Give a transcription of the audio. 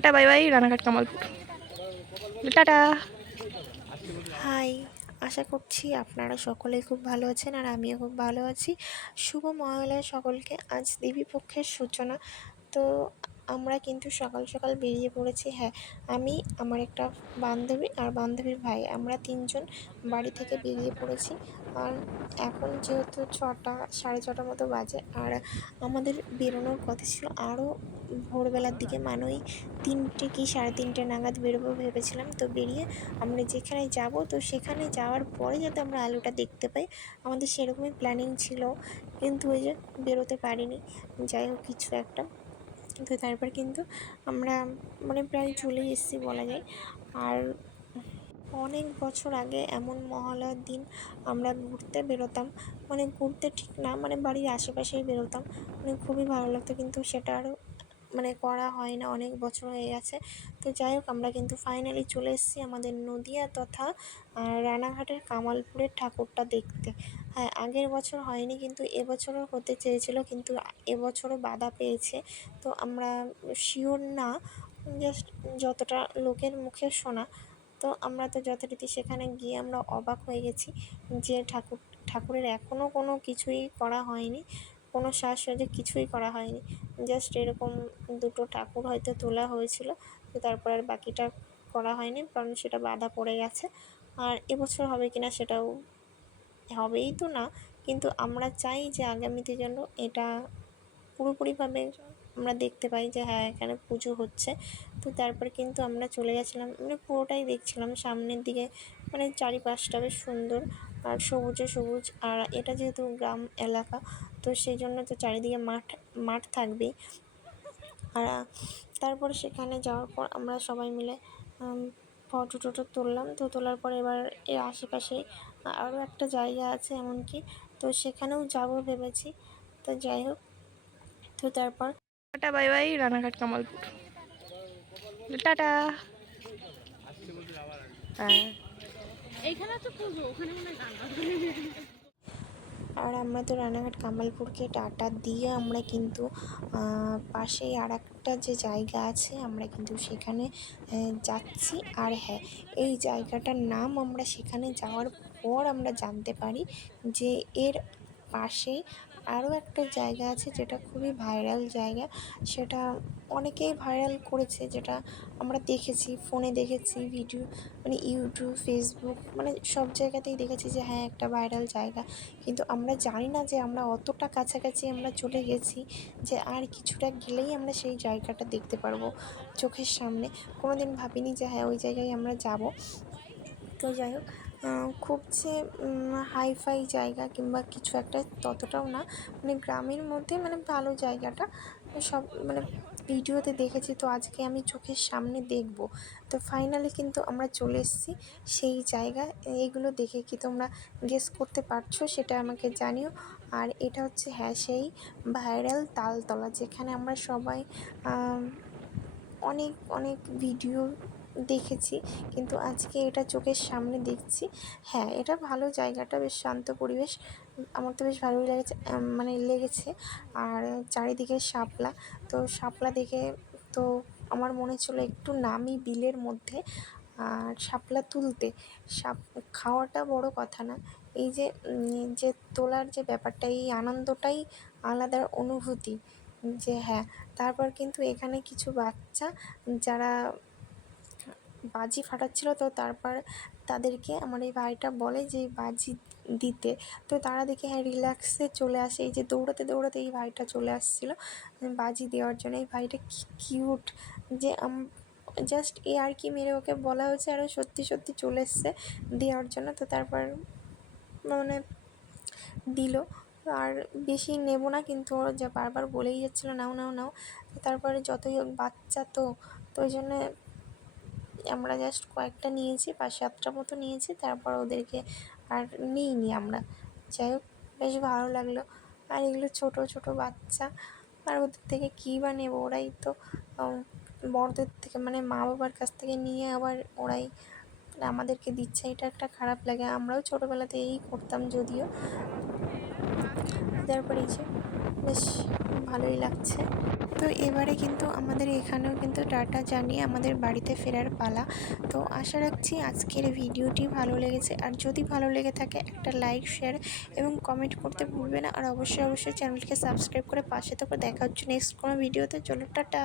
Tata, bye bye, Ranaghat Kamalpur. Tata. Hi, আশা করছি আপনারা সকলে খুব ভালো আছেন আর আমিও খুব ভালো আছি। শুভ মহালয়া সকলকে। আজ দেবী পক্ষের সূচনা। তো আমরা কিন্তু সকাল সকাল বেরিয়ে পড়েছি। হ্যাঁ আমি, আমার একটা বান্ধবী আর বান্ধবীর ভাই। আমরা তিনজন বাড়ি থেকে বেরিয়ে পড়েছি। আর এখন যেহেতু ছটা, সাড়ে ছটার মতো বাজে। আর আমাদের বেরোনোর কথা ছিল আরও ভোরবেলার দিকে। মানে ওই তিনটে কি সাড়ে তিনটে নাগাদ বেরোবো ভেবেছিলাম। তো বেরিয়ে আমরা যেখানে যাব, তো সেখানে যাওয়ার পরে যাতে আমরা আলোটা দেখতে পাই। আমাদের সেরকমই প্ল্যানিং ছিল। কিন্তু ওই যে বেরোতে পারিনি। যাই হোক, কিছু একটা তো তারপর কিন্তু আমরা মানে প্রায় চলে এসেছি বলা যায়। আর অনেক বছর আগে এমন মহালয়ার দিন আমরা ঘুরতে বেরোতাম মানে ঘুরতে ঠিক না মানে বাড়ির আশেপাশেই বেরোতাম মানে খুবই ভালো লাগতো, কিন্তু সেটা আরও মানে করা হয় না, অনেক বছর হয়ে গেছে। তো যাই হোক, আমরা কিন্তু ফাইনালি চলে এসেছি আমাদের নদিয়া তথা রানাঘাটের কামালপুরের ঠাকুরটা দেখতে। হ্যাঁ আগের বছর হয়নি কিন্তু এবছরও হতে চেয়েছিল, কিন্তু এবছরও বাধা পেয়েছে। তো আমরা শিওর না জাস্ট যতটা লোকের মুখে শোনা, তো আমরা তো যথারীতি সেখানে গিয়ে আমরা অবাক হয়ে গেছি যে ঠাকুর, ঠাকুরের এখনও কোনো কিছুই করা হয়নি। কোনো সাজসজ্জা কিছুই করা হয়নি। জাস্ট এরকম দুটো ঠাকুর হয়তো তোলা হয়েছিল, তো তারপর আর বাকিটা করা হয়নি, কারণ সেটা বাধা পড়ে গেছে। আর এবছর হবে কি না সেটাও হবেই তো না, কিন্তু আমরা চাই যে আগামীতে যেন এটা পুরোপুরিভাবে আমরা দেখতে পাই যে হ্যাঁ এখানে পুজো হচ্ছে। তো তারপর কিন্তু আমরা চলে গেছিলাম মানে পুরোটাই দেখছিলাম সামনের দিকে। মানে চারিপাশটা বেশ সুন্দর, আর সবুজে সবুজ। আর এটা যেহেতু গ্রাম এলাকা, তো সেই জন্য তো চারিদিকে মাঠ মাঠ থাকবেই। আর, তারপর সেখানে যাওয়ার পর আমরা সবাই মিলে ফটো টটো তুললাম। তো তোলার পর এবার এর আশেপাশে আরও একটা জায়গা আছে এমনকি। তো সেখানেও যাব ভেবেছি। তো যাই হোক, তো তারপর tata bye bye Ranaghat Kamalpur. Tata. হ্যাঁ। আর আমরা তো রানাঘাট কামালপুরকে টাটা দিয়ে আমরা কিন্তু পাশেই আর একটা যে জায়গা আছে আমরা কিন্তু সেখানে যাচ্ছি। আর হ্যাঁ এই জায়গাটার নাম আমরা সেখানে যাওয়ার পর আমরা জানতে পারি যে এর পাশেই আরও একটা জায়গা আছে যেটা খুবই ভাইরাল জায়গা। সেটা অনেকেই ভাইরাল করেছে, যেটা আমরা দেখেছি, ফোনে দেখেছি, ভিডিও মানে ইউটিউব, ফেসবুক মানে সব জায়গাতেই দেখেছি যে হ্যাঁ একটা ভাইরাল জায়গা। কিন্তু আমরা জানি না যে আমরা অতটা কাছাকাছি আমরা চলে গেছি যে আর কিছুটা গেলেই আমরা সেই জায়গাটা দেখতে পারব চোখের সামনে। কোনো দিন ভাবিনি যে হ্যাঁ ওই জায়গায় আমরা যাব। তো যাই হোক খুব যে হাইফাই জায়গা কিংবা কিছু একটা ততটাও না। মানে গ্রামের মধ্যে মানে ভালো জায়গাটা। সব মানে ভিডিওতে দেখেছি তো আজকে আমি চোখের সামনে দেখব। তো ফাইনালি কিন্তু আমরা চলে এসেছি সেই জায়গায় এইগুলো দেখে কি তোমরা গেস করতে পারছ সেটা আমাকে জানিও। আর এটা হচ্ছে হ্যাঁ সেই ভাইরাল তালতলা যেখানে আমরা সবাই অনেক অনেক ভিডিও দেখেছি, কিন্তু আজকে এটা চোখের সামনে দেখছি। হ্যাঁ এটা ভালো জায়গাটা, বেশ শান্ত পরিবেশ। আমার তো বেশ ভালোই লেগেছে মানে লেগেছে। আর চারিদিকে শাপলা, তো শাপলা দেখে তো আমার মনে ছিল একটু নামি বিলের মধ্যে। আর শাপলা তুলতে সাপ খাওয়াটা বড় কথা না। এই যে যে তোলার যে ব্যাপারটা, এই আনন্দটাই আলাদা অনুভূতি। যে হ্যাঁ তারপর কিন্তু এখানে কিছু বাচ্চা যারা বাজি ফাটাচ্ছিল, তো তারপর তাদেরকে আমার এই ভাইটা বলে যে, বাজি দিতে। তো তারা দেখে হ্যাঁ রিল্যাক্সে চলে আসে। এই যে দৌড়াতে দৌড়াতে এই ভাইটা চলে আসছিল বাজি দেওয়ার জন্য। এই ভাইটা কিউট, যে জাস্ট এ আর কি মেরে ওকে বলা হয়েছে, আরও সত্যি সত্যি চলে এসছে দেওয়ার জন্য। তো তারপর মানে দিল। আর বেশি নেব না, কিন্তু ওর যে বারবার বলেই যাচ্ছিল, নাও নাও নাও। তারপরে যতই হোক, বাচ্চা তো তো ওই জন্যে আমরা জাস্ট কয়েকটা নিয়েছি, পাঁচ সাতটা মতো নিয়েছি, তারপর ওদেরকে আর নিইনি আমরা। যাই হোক, বেশ ভালো লাগল। আর এগুলো ছোটো ছোটো বাচ্চা, আর ওদের থেকে কী বা নেব? ওরাই তো বড়দের থেকে মানে মা বাবার কাছ থেকে নিয়ে আবার ওরাই আমাদেরকে দিচ্ছে। এটা একটা খারাপ লাগে। আমরাও ছোটোবেলাতে এই করতাম যদিও। তারপর এই যে, বেশ ভালোই লাগছে। তো এবারে কিন্তু আমাদের এখানেও কিন্তু টাটা জানিয়ে আমাদের বাড়িতে ফেরার পালা। তো আশা রাখছি আজকের ভিডিওটি ভালো লেগেছে। আর যদি ভালো লেগে থাকে, একটা লাইক, শেয়ার এবং কমেন্ট করতে ভুলবে না। আর অবশ্যই অবশ্যই চ্যানেলটিকে সাবস্ক্রাইব করে পাশে থেকে দেখা হচ্ছে নেক্সট কোনো ভিডিওতে। চলো, টাটা।